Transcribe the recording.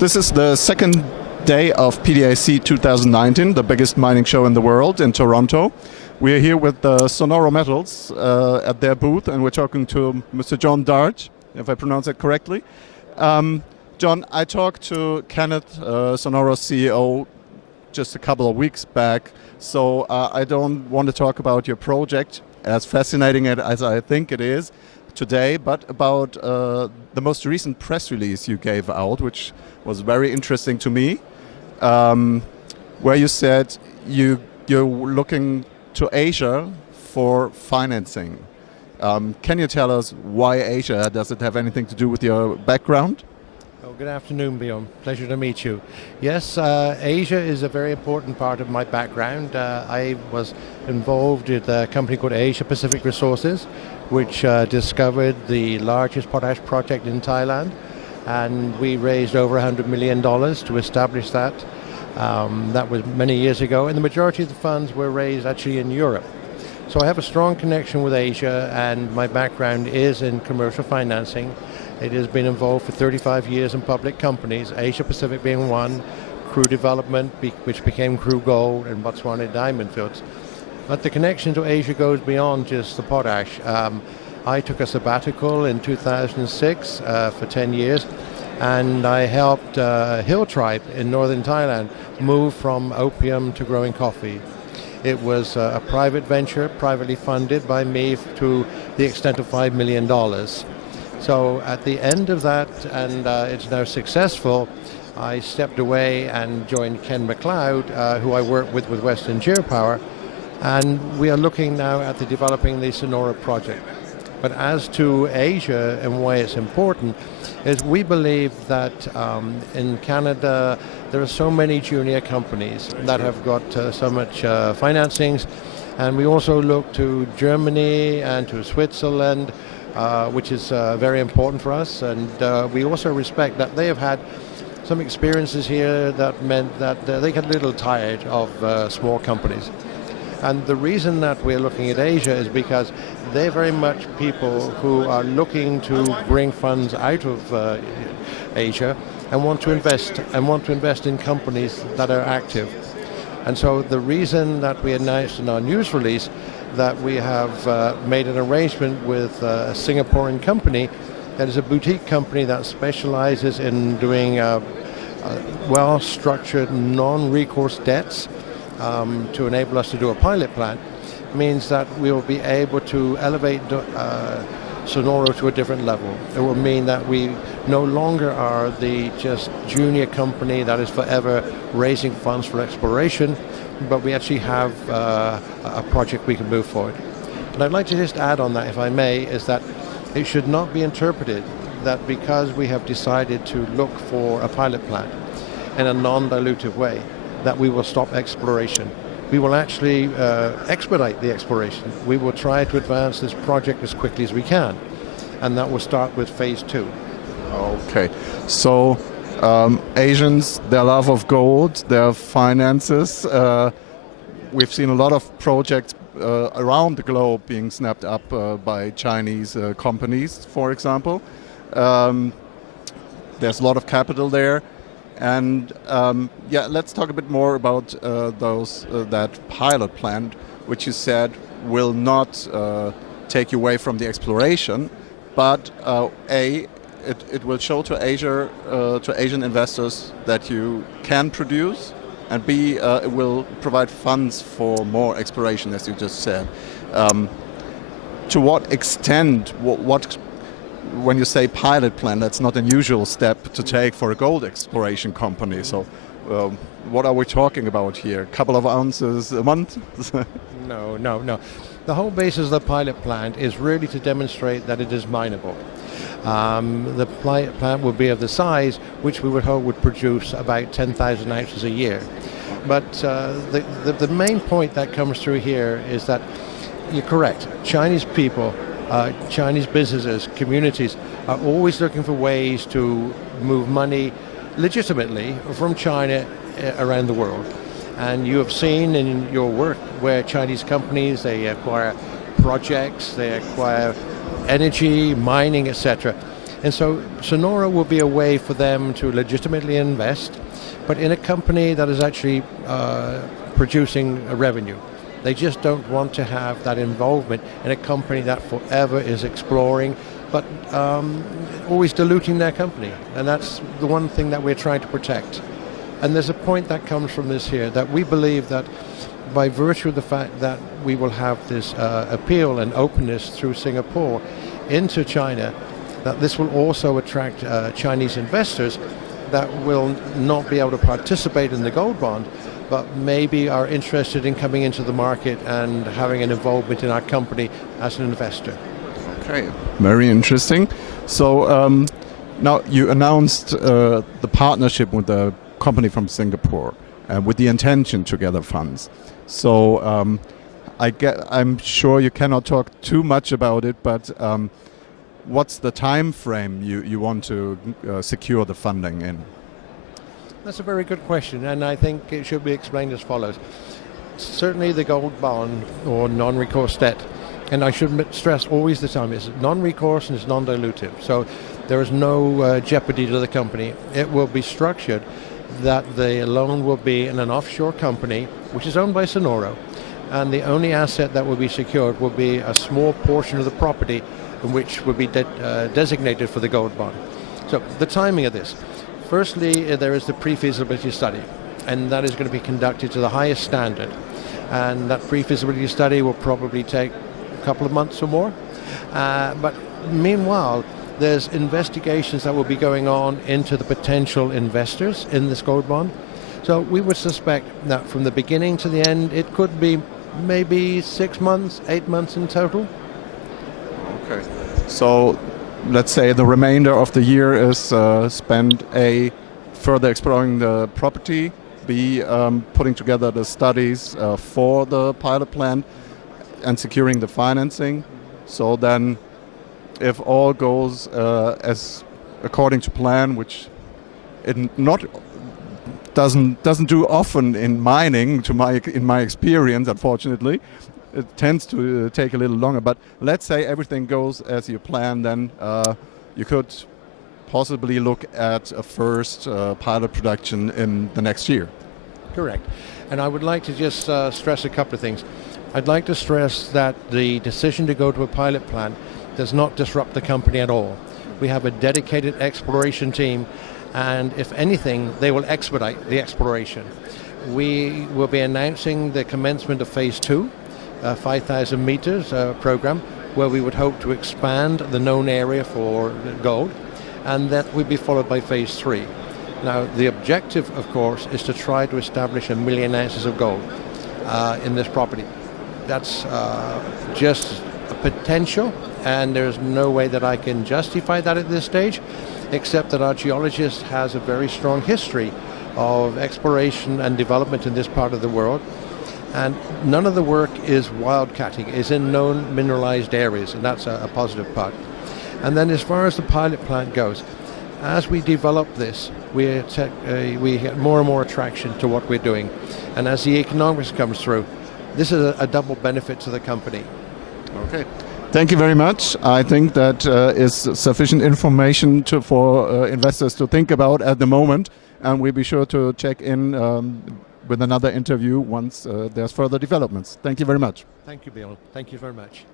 This is the second day of PDAC 2019, the biggest mining show in the world in Toronto. We are here with the Sonoro Metals at their booth, and we're talking to Mr. John Darch, if I pronounce it correctly. John, I talked to Kenneth, Sonoro's CEO, just a couple of weeks back, so I don't want to talk about your project, as fascinating as I think it is today, but about the most recent press release you gave out, which was very interesting to me, where you said you're looking to Asia for financing. Can you tell us why Asia? Does it have anything to do with your background? Oh, good afternoon, Bjorn. Pleasure to meet you. Yes, Asia is a very important part of my background. I was involved with a company called Asia Pacific Resources, which discovered the largest potash project in Thailand, and we raised over $100 million to establish that. That was many years ago, and the majority of the funds were raised actually in Europe. So I have a strong connection with Asia, and my background is in commercial financing. It has been involved for 35 years in public companies, Asia Pacific being one, Crew Development, which became Crew Gold, and Botswana Diamond Fields. But the connection to Asia goes beyond just the potash. I took a sabbatical in 2006 for 10 years, and I helped a hill tribe in northern Thailand move from opium to growing coffee. It was a private venture, privately funded by me to the extent of $5 million. So at the end of that, and it's now successful, I stepped away and joined Ken McLeod, who I work with Western Geopower, and we are looking now at developing the Sonoro project. But as to Asia and why it's important, is we believe that in Canada there are so many junior companies that have got so much financings, and we also look to Germany and to Switzerland, which is very important for us, and we also respect that they have had some experiences here that meant that they get a little tired of small companies. And the reason that we're looking at Asia is because they're very much people who are looking to bring funds out of Asia and want to invest in companies that are active. And so the reason that we announced in our news release that we have made an arrangement with a Singaporean company that is a boutique company that specializes in doing well-structured non-recourse debts to enable us to do a pilot plant, means that we will be able to elevate Sonoro to a different level. It will mean that we no longer are the just junior company that is forever raising funds for exploration, but we actually have a project we can move forward. And I'd like to just add on that, if I may, is that it should not be interpreted that because we have decided to look for a pilot plant in a non-dilutive way, that we will stop exploration. We will actually expedite the exploration. We will try to advance this project as quickly as we can, and that will start with phase 2. Okay, so Asians, their love of gold, their finances, we've seen a lot of projects around the globe being snapped up by Chinese companies, for example. There's a lot of capital there. And yeah, let's talk a bit more about that pilot plant, which you said will not take you away from the exploration, but it will show to Asia, to Asian investors that you can produce, and B, it will provide funds for more exploration, as you just said. To what extent? When you say pilot plant, that's not an usual step to take for a gold exploration company. So what are we talking about here? A couple of ounces a month? No. The whole basis of the pilot plant is really to demonstrate that it is mineable. The pilot plant will be of the size which we would hope would produce about 10,000 ounces a year. But the main point that comes through here is that you're correct. Chinese people, Chinese businesses, communities are always looking for ways to move money legitimately from China around the world. And you have seen in your work where Chinese companies, they acquire projects, they acquire energy, mining, etc. And so Sonoro will be a way for them to legitimately invest, but in a company that is actually producing a revenue. They just don't want to have that involvement in a company that forever is exploring, but always diluting their company. And that's the one thing that we're trying to protect. And there's a point that comes from this here, that we believe that by virtue of the fact that we will have this appeal and openness through Singapore into China, that this will also attract Chinese investors that will not be able to participate in the gold bond, but maybe are interested in coming into the market and having an involvement in our company as an investor. Okay, very interesting. So now you announced the partnership with a company from Singapore with the intention to gather funds. So I'm sure you cannot talk too much about it, but what's the time frame you want to secure the funding in? That's a very good question, and I think it should be explained as follows. Certainly the gold bond or non-recourse debt, and I should stress always the time, it's non-recourse and it's non-dilutive. So there is no jeopardy to the company. It will be structured that the loan will be in an offshore company, which is owned by Sonoro, and the only asset that will be secured will be a small portion of the property which will be designated for the gold bond. So the timing of this. Firstly, there is the pre-feasibility study, and that is going to be conducted to the highest standard. And that pre-feasibility study will probably take a couple of months or more. But meanwhile, there's investigations that will be going on into the potential investors in this gold bond. So we would suspect that from the beginning to the end, it could be maybe 6 months, 8 months in total. Okay. So let's say the remainder of the year is spent A, further exploring the property, B, putting together the studies for the pilot plant and securing the financing. So then if all goes as according to plan, which it doesn't do often in mining, in my experience, unfortunately, it tends to take a little longer. But let's say everything goes as you plan, then you could possibly look at a first pilot production in the next year. Correct. And I would like to just stress a couple of things. I'd like to stress that the decision to go to a pilot plant does not disrupt the company at all. We have a dedicated exploration team, and if anything, they will expedite the exploration. We will be announcing the commencement of phase 2, 5,000 meters program, where we would hope to expand the known area for gold, and that will be followed by phase 3. Now, the objective, of course, is to try to establish 1 million ounces of gold in this property. That's just a potential, and there's no way that I can justify that at this stage, except that our geologist has a very strong history of exploration and development in this part of the world. And none of the work is wildcatting, it's in known mineralized areas, and that's a positive part. And then as far as the pilot plant goes, as we develop this, we get more and more attraction to what we're doing. And as the economics comes through, this is a double benefit to the company. Okay. Thank you very much. I think that is sufficient information for investors to think about at the moment, and we'll be sure to check in with another interview once there's further developments. Thank you very much. Thank you, Bill. Thank you very much.